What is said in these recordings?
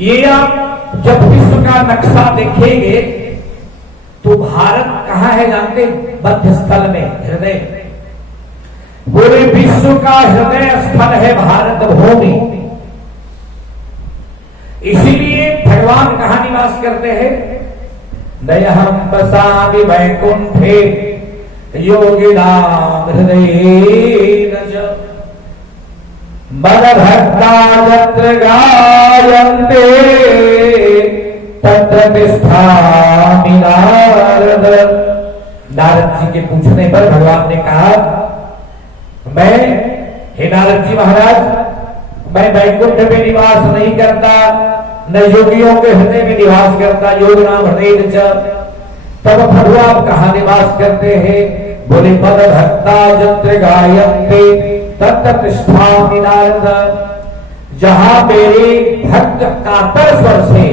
ये आप जब विश्व का नक्शा देखेंगे तो भारत कहां है जानते? मध्य स्थल में, हृदय। पूरे विश्व का हृदय स्थल है भारत भूमि। इसीलिए भगवान कहां निवास करते हैं? दयहम बसामि वैकुंठे योगिनाम हृदयेन च मदभक्ता यत्र गायन्ते तत्र तिष्ठामि नारद। नारद जी के पूछने पर भगवान ने कहा, हे नारद जी महाराज, मैं वैकुंठ में निवास नहीं करता, न योगियों के हृदय में निवास करता, योग नाम हृदय च। तब भगवान कहाँ निवास करते हैं? बोले पद भक्ता यत्र गायन्ते तत्र तिष्ठामि नारद। जहां मेरे भक्त कातर स्वर से,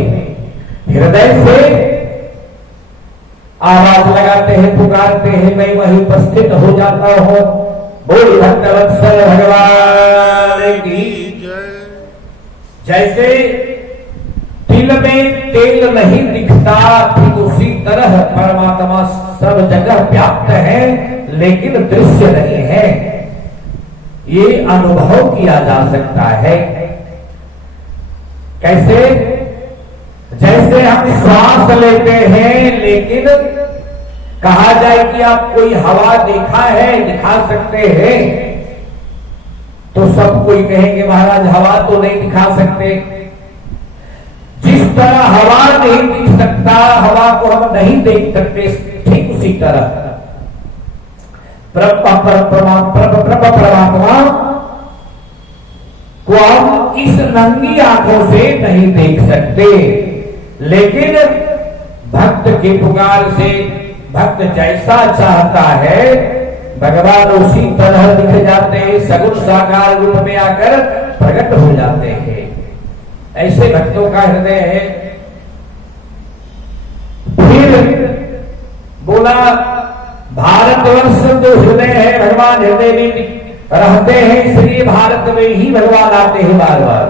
हृदय से आवाज लगाते हैं, पुकारते हैं, मैं वहीं उपस्थित हो जाता हूं। बोल भक्तवत्सल भगवान की जय। जैसे तिल में तेल नहीं दिखता, ठीक उसी तरह परमात्मा सब जगह व्याप्त है लेकिन दृश्य नहीं है। ये अनुभव किया जा सकता है। कैसे? जैसे हम श्वास लेते हैं लेकिन कहा जाए कि आप कोई हवा देखा है, दिखा सकते हैं, तो सब कोई कहेंगे महाराज हवा तो नहीं दिखा सकते। जिस तरह हवा नहीं दिख सकता, हवा को हम नहीं देख सकते, ठीक उसी तरह परमात्मा को हम इस नंगी आंखों से नहीं देख सकते, लेकिन भक्त की पुकार से भक्त जैसा चाहता है भगवान उसी तरह दिख जाते हैं, सगुण साकार रूप में आकर प्रकट हो जाते हैं। ऐसे भक्तों का हृदय है। फिर बोला भारतवर्ष जो हृदय है, भगवान हृदय में रहते हैं, इसलिए भारत में ही भगवान आते हैं बार बार।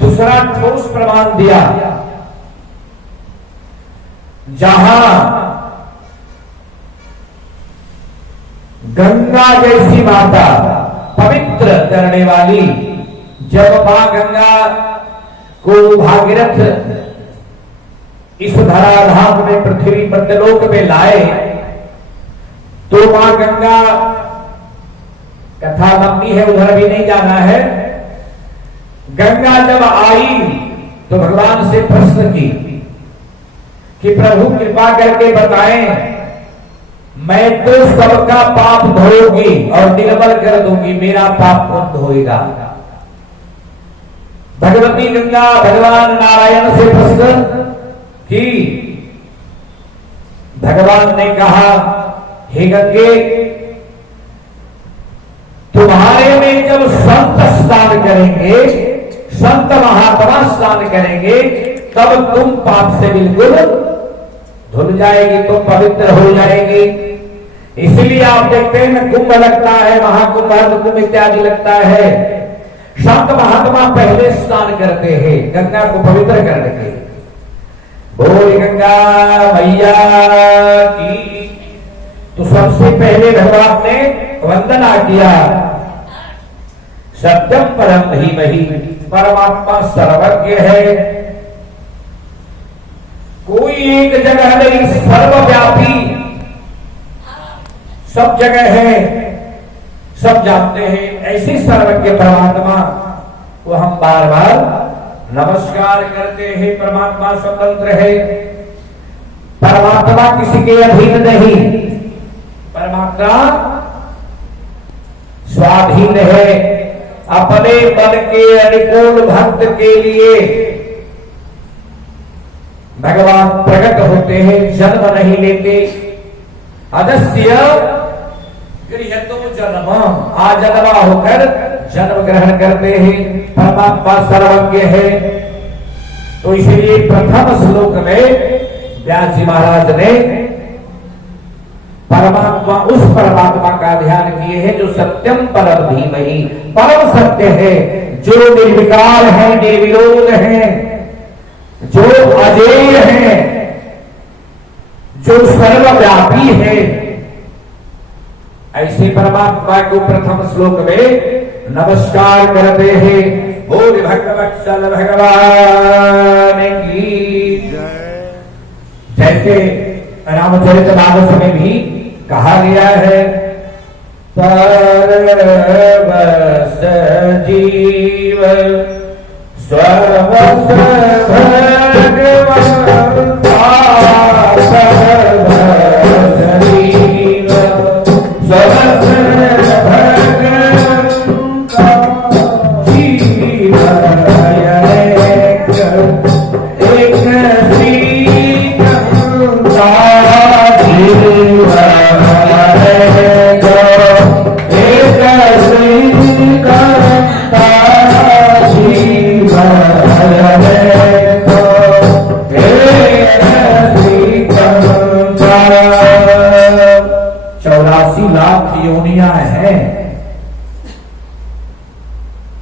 दूसरा ठोस प्रमाण दिया, जहां गंगा जैसी माता पवित्र करने वाली, जब मां गंगा को भागीरथ इस धराधाम में, पृथ्वी मध्यलोक में लाए, तो मां गंगा, कथा लंबी है, उधर भी नहीं जाना है। गंगा जब आई तो भगवान से प्रश्न की कि प्रभु कृपा करके बताएं, मैं तो सबका पाप धोऊंगी और निर्मल कर दूंगी, मेरा पाप कौन धोएगा? भगवती गंगा भगवान नारायण से प्रश्न की। भगवान ने कहा, हे गंगे, तुम्हारे में जब संत स्नान करेंगे, संत महात्मा स्नान करेंगे, तब तुम पाप से बिल्कुल धुल जाएगी, तुम पवित्र हो जाएगी। इसीलिए आप देखते हैं कुंभ लगता है, महाकुंभ, कुंभ इत्यादि लगता है। संत महात्मा पहले स्नान करते हैं गंगा को पवित्र करने के। बोल गंगा मैया की। तो सबसे पहले भगवान ने वंदना किया, सत्यम परम धीमहि, परमात्मा सर्वज्ञ है, कोई एक जगह नहीं, सर्वव्यापी, सब जगह है, सब जानते हैं। ऐसे सर्वज्ञ परमात्मा को हम बार बार नमस्कार करते हैं। परमात्मा स्वतंत्र है, परमात्मा किसी के अधीन नहीं, परमात्मा स्वाधीन है। अपने मन के अनुकूल भक्त के लिए भगवान प्रकट होते हैं, जन्म नहीं लेते। अदस्य गृहतो जन्म, आजन्मा होकर जन्म ग्रहण करते हैं। परमात्मा सर्वज्ञ है। तो इसलिए प्रथम श्लोक में व्यास जी महाराज ने परमात्मा, उस परमात्मा का ध्यान किए हैं जो सत्यम परम धीमहि, परम सत्य है, जो निर्विकार है, निर्विरोध है, जो अजेय है, जो सर्वव्यापी है, ऐसे परमात्मा को प्रथम श्लोक में नमस्कार करते हैं। बोल भगवत्सल भगवान की। जैसे रामचरितमानस में भी कहा गया है, परवश जीव स्ववश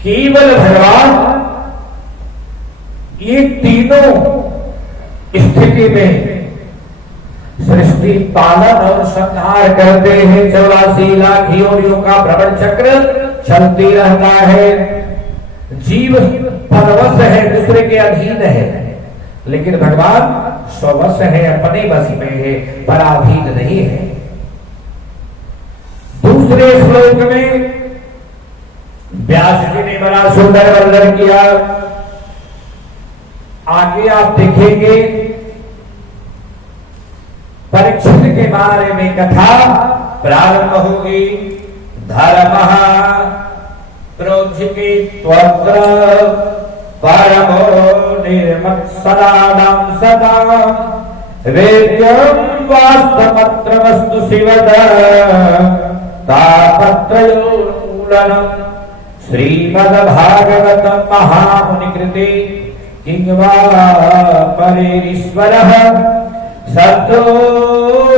केवल भगवान ये तीनों स्थिति में सृष्टि पालन और संहार करते हैं। 84 लाख योनियों का भ्रमण चक्र चलती रहता है। जीव परवश है, दूसरे के अधीन है, लेकिन भगवान स्ववश है, अपने वश में है, पराधीन नहीं है। दूसरे श्लोक में व्यास जी ने बड़ा सुंदर वर्णन किया। आगे आप देखेंगे परीक्षित के बारे में कथा प्रारंभ होगी। धर्मः प्रोज्झिकेत्वत्र परमो निर्मत्सदानां सदा वेद्यं वास्तवत्र वस्तु शिवद तापत्रयोन्मूलनम् श्रीमद्भागवतं महामुनिकृते किंवा परेरीश्वरः सतो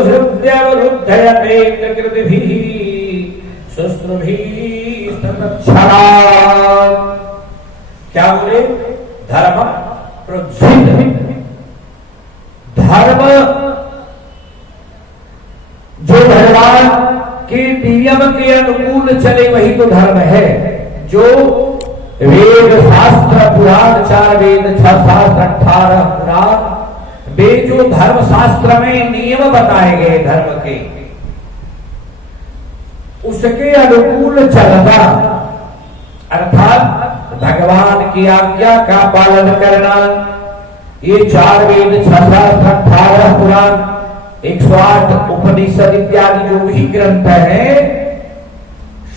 हृदयवरुद्धयते कृतिभिः शुश्रूभिः तत्क्षणात्। क्या बोले? धर्म प्रोज्झित, धर्म जो भगवान के नियम के अनुकूल चले वही तो धर्म है। जो वेद शास्त्र पुराण, 4 वेद 6 शास्त्र 18 पुराण, वे जो धर्म शास्त्र में नियम बताए गए धर्म के, उसके अनुकूल चलना, अर्थात भगवान की आज्ञा का पालन करना। ये 4 वेद 6 शास्त्र 18 पुराण 108 उपनिषद इत्यादि जो भी ग्रंथ है,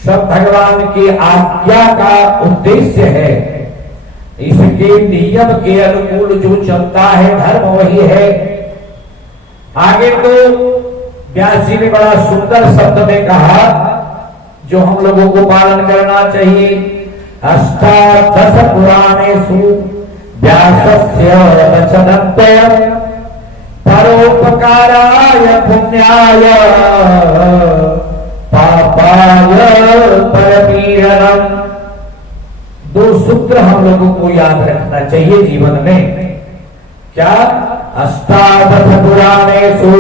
सब भगवान की आज्ञा का उद्देश्य है। इसके नियम के अनुकूल जो चलता है धर्म वही है। आगे तो व्यास जी ने बड़ा सुंदर शब्द में कहा जो हम लोगों को पालन करना चाहिए। अष्टादश पुराणेषु व्यासस्य वचनत्रयम् परोपकाराय पुण्याय पापाय परपीडनम्। 2 सूत्र हम लोगों को याद रखना चाहिए जीवन में। क्या? अष्टादश पुराणेषु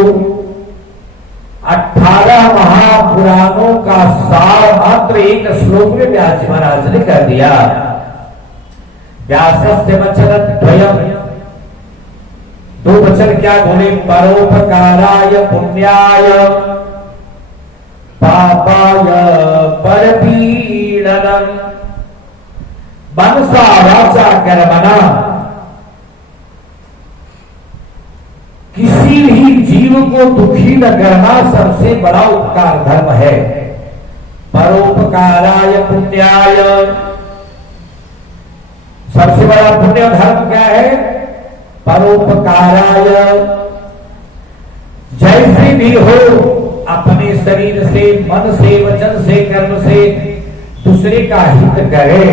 18 महापुराणों का सार मात्र एक श्लोक में व्यास जी महाराज ने कर दिया। व्यासस्य वचनद्वयम्, 2 वचन क्या बोले? परोपकाराय पुण्याय पापाय परपीडनम्। मनसा वाचा कर्मणा, किसी भी जीव को दुखी न करना सबसे बड़ा उपकार धर्म है। परोपकाराय पुण्याय, सबसे बड़ा पुण्य धर्म क्या है? परोपकाराय, जैसे भी हो अपने शरीर से, मन से, वचन से, कर्म से दूसरे का हित करे।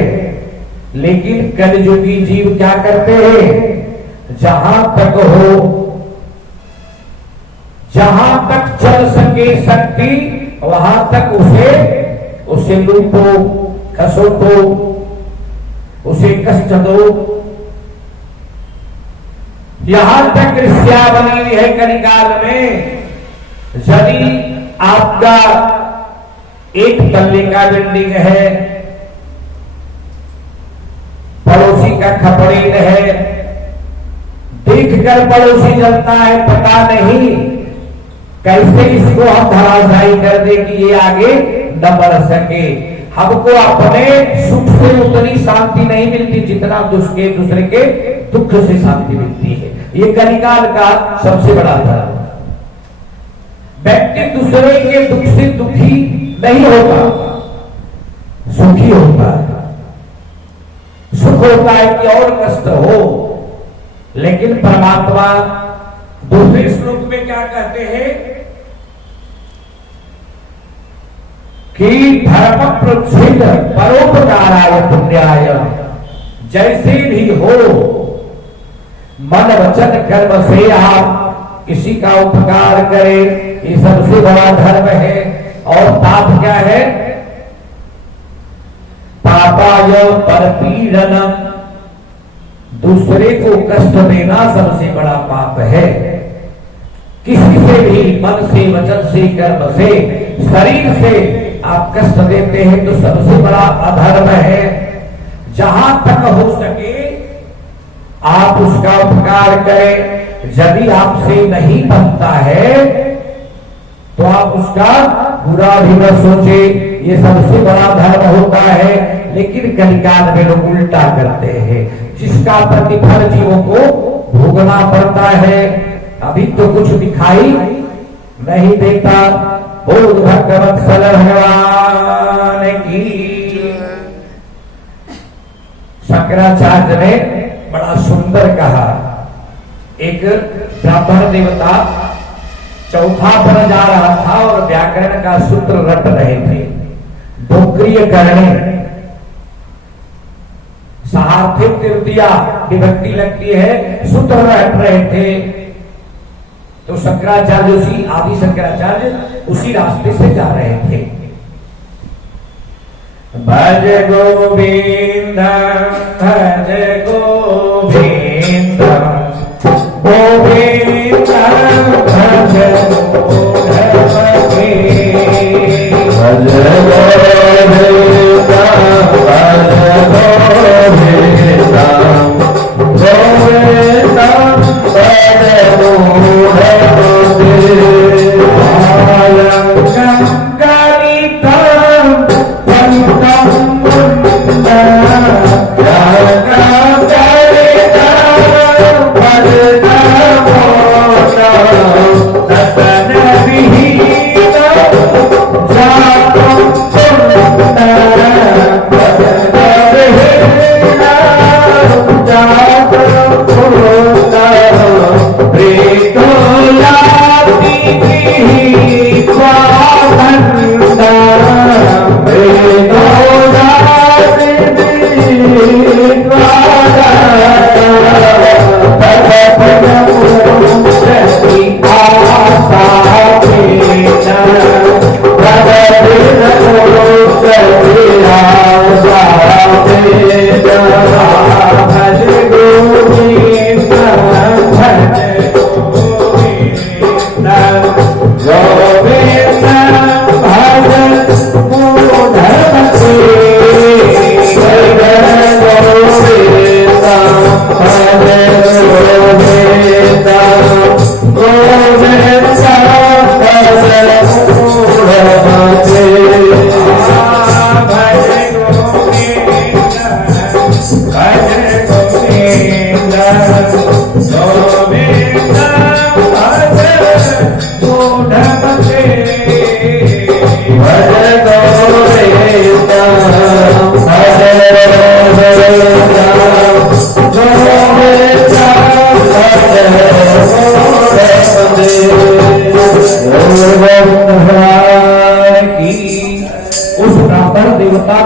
लेकिन कलयुगी जीव क्या करते हैं? जहां तक हो, जहां तक चल सके शक्ति वहां तक उसे लूटो, खसोटो, उसे कष्ट दो। यहां तक ऋष्या बनी हुई है कलिकाल में। यदि आपका एक तल्ले का बिल्डिंग है, पड़ोसी का खपड़ेल है, देखकर पड़ोसी जलता है, पता नहीं कैसे इसको हम धराशायी कर दे कि ये आगे न बढ़ सके। हमको अपने सुख से उतनी शांति नहीं मिलती जितना दूसरे के दुख से शांति मिलती है। ये कलिकाल का सबसे बड़ा धर्म। व्यक्ति दूसरे के दुख से दुखी नहीं होता, सुखी होता है। सुख होता है कि और कष्ट हो, लेकिन परमात्मा दूसरे श्लोक में क्या कहते हैं कि धर्म प्रच्छिद परोपकाराय पुण्याय, जैसे भी हो मन वचन कर्म से आप किसी का उपकार करें, ये सबसे बड़ा धर्म है। और पाप क्या है? पापाय परपीड़नम, दूसरे को कष्ट देना सबसे बड़ा पाप है। किसी से भी मन से वचन से कर्म से शरीर से आप कष्ट देते हैं तो सबसे बड़ा अधर्म है। जहां तक हो सके आप उसका उपकार करें। यदि आपसे नहीं बनता है तो आप उसका बुरा भी न सोचे, ये सबसे बड़ा धर्म होता है। लेकिन कलिकाल में लोग उल्टा करते हैं, जिसका प्रतिफल जीवों को भोगना पड़ता है। अभी तो कुछ दिखाई नहीं देता। बोल भगवत्सल भगवान की। शंकराचार्य ने बड़ा सुंदर कहा, एक ब्राह्मण देवता चौथा पर जा रहा था और व्याकरण का सूत्र रट रहे थे। डोक्रिय करणे सार्थिक तृतीया विभक्ति लगती है, सूत्र रट रहे थे। तो शंकराचार्य उसी आदि शंकराचार्य उसी रास्ते से जा रहे थे। भज गोविंद भज गोविंद गोविंद भज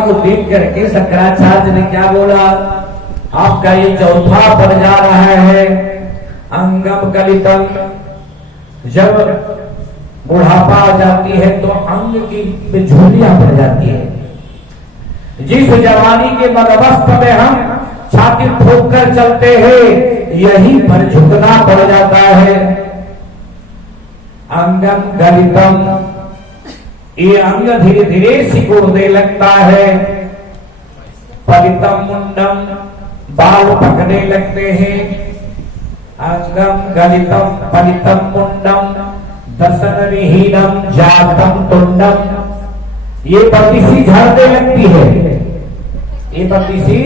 को देख करके शंकराचार्य ने क्या बोला, आपका ये चौथा पड़ जा रहा है। अंगम कलितम, जब बुढ़ापा आ जाती है तो अंग की झुर्रियां पड़ जाती है। जिस जवानी के मदमस्त में हम छाती की ठोकर चलते हैं, यही पर झुकना पड़ जाता है। अंगम गलितम, ये अंग धीरे धीरे सिकुड़ने लगता है। पलितम मुंडम, बाल पकने लगते हैं। अंगम गलितम पलितम मुंडम दसन विहीनम जातम तुंडम, ये पतीसी झड़ने लगती है। ये पतीसी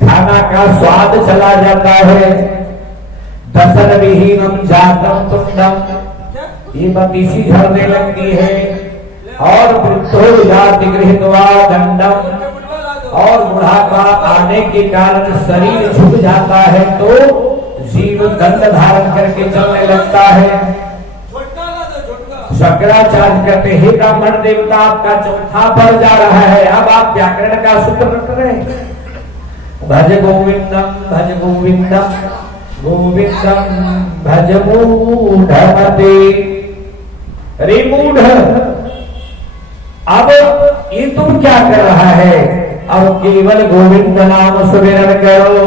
खाना का स्वाद चला जाता है। दसन विहीनम जातम तुंडम, ये पतीसी झड़ने लगती है। और वृद्धो जाति गृहीत्वा दंडम, और बुढ़ापा आने के कारण शरीर झुक जाता है तो जीव दंड धारण करके चलने लगता है। शंकराचार्य कहते हे ब्राह्मण देवता, आपका चौथा पद जा रहा है, अब आप व्याकरण का सूत्र रट रहे हैं। भज गोविंदम भज गोविंदम गोविंदम भज मूढ़मते। रे मूढ़, अब ये तुम क्या कर रहा है? अब केवल गोविंद नाम सुमिरन करो,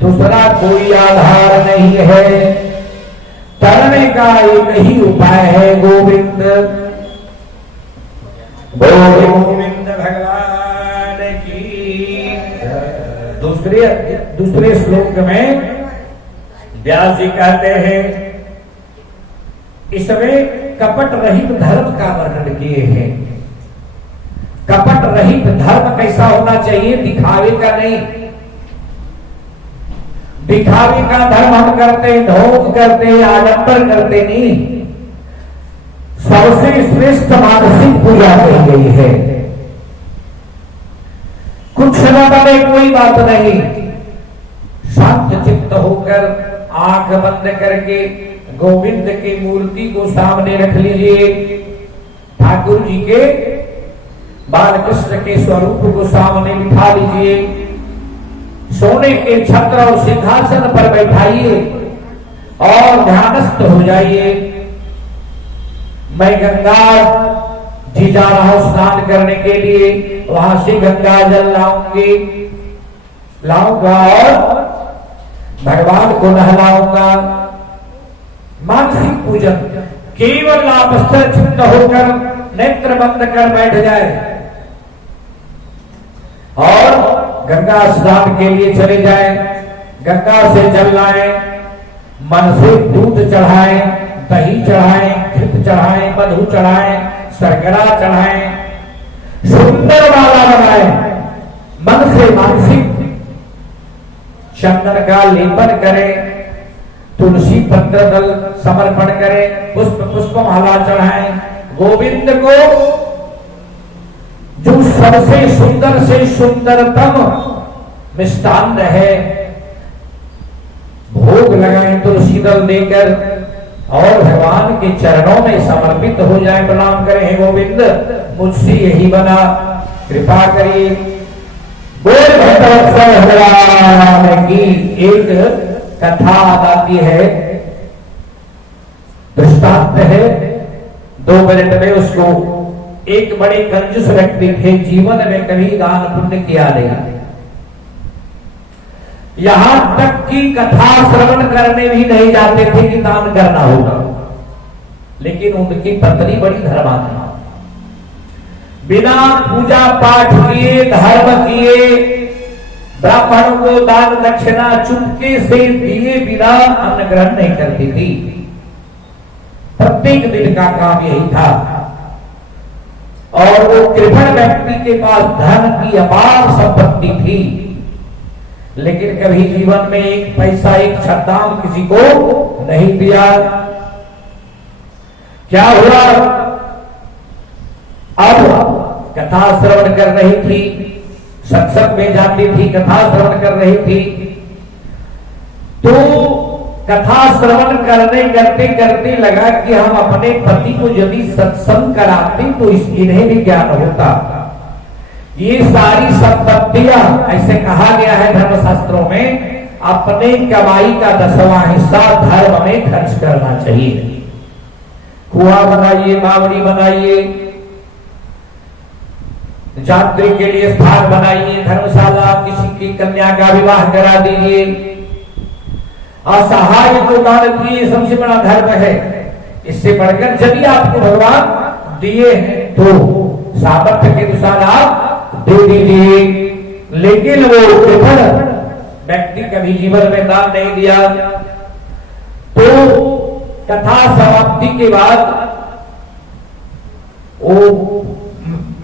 दूसरा कोई आधार नहीं है। तरने का एक ही उपाय है, गोविंद। गोविंद भगवान की। दूसरे श्लोक में व्यास जी कहते हैं, इसमें कपट रहित धर्म का वर्णन किए हैं। कपट रहित धर्म कैसा होना चाहिए? दिखावे का नहीं। दिखावे का धर्म हम करते, ढोंग करते, आडंबर करते नहीं। सबसे श्रेष्ठ मानसिक पूजा कही गई है। कुछ न बने कोई बात नहीं, शांत चित्त होकर आंख बंद करके गोविंद की मूर्ति को सामने रख लीजिए। ठाकुर जी के बालकृष्ण के स्वरूप को सामने बिठा लीजिए। सोने के छत्र और सिंहासन पर बैठाइए और ध्यानस्थ हो जाइए। मैं गंगा जी जा रहा हूं स्नान करने के लिए, वहां से गंगा जल लाऊंगा और भगवान को नहलाऊंगा। मानसिक पूजन, केवल आप स्थिर चित्त होकर नेत्र बंद कर बैठ जाए और गंगा स्नान के लिए चले जाए। गंगा से जल लाए, मन से दूध चढ़ाए, दही चढ़ाए, घृत चढ़ाए, मधु चढ़ाए, शर्करा चढ़ाए, सुंदर माला बनाए। मन से मानसिक चंदन का लेपन करें, तुलसी पत्र दल समर्पण करें, पुष्प माला चढ़ाएं। गोविंद को जो सबसे सुंदर से सुंदरतम मिष्टान्न है, भोग लगाएं तुलसी दल देकर और भगवान के चरणों में समर्पित हो जाए, प्रणाम करें। हे गोविंद, मुझसे यही बना, कृपा करिए। बोल भगवत्सल भगवान की। एक कथा आती है, दृष्टांत है, 2 मिनट में उसको। एक बड़े कंजूस व्यक्ति थे, जीवन में कभी दान पुण्य किया नहीं। यहां तक कि कथा श्रवण करने भी नहीं जाते थे कि दान करना होगा। लेकिन उनकी पत्नी बड़ी धर्मात्मा, बिना पूजा पाठ किए, धर्म किए, ब्राह्मणों को दान दक्षिणा चुपके से दिए बिना अन्न ग्रहण नहीं करती थी। प्रत्येक दिन का काम यही था। और वो कृपण व्यक्ति के पास धन की अपार संपत्ति थी, लेकिन कभी जीवन में एक पैसा, एक छद्दाम किसी को नहीं दिया। क्या हुआ? अब कथा श्रवण कर रही थी, सत्संग में जाती थी, कथा श्रवण कर रही थी, तो कथा श्रवण करते करते लगा कि हम अपने पति को यदि सत्संग कराते तो इन्हें भी ज्ञान होता। ये सारी संपत्तियां, ऐसे कहा गया है धर्मशास्त्रों में, अपने कमाई का 10वां हिस्सा धर्म में खर्च करना चाहिए। कुआं बनाइए, बावड़ी बनाइए, यात्री के लिए स्थान बनाइए, धर्मशाला, किसी की कन्या का विवाह करा दीजिए, असहाय को दान किए, सबसे बड़ा धर्म है। इससे बढ़कर यदि आपको भगवान दिए हैं तो सामर्थ्य के अनुसार आप दे दीजिए। लेकिन वो कृपण व्यक्ति कभी जीवन में दान नहीं दिया। तो कथा समाप्ति के बाद वो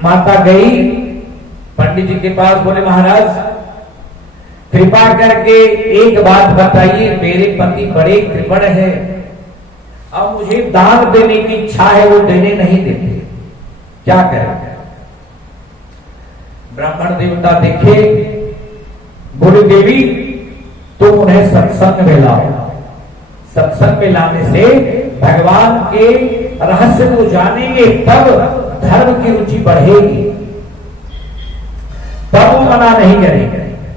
माता गई पंडित जी के पास, बोले महाराज कृपा करके एक बात बताइए, मेरे पति बड़े कृपण है, अब मुझे दान देने की इच्छा है, वो देने नहीं देते, क्या करें? ब्राह्मण देवता देखे, बोले देवी तुम उन्हें सत्संग में लाओ, सत्संग में लाने से भगवान के रहस्य को जानेंगे, तब धर्म की रुचि बढ़ेगी, तब वो मना नहीं करेंगे।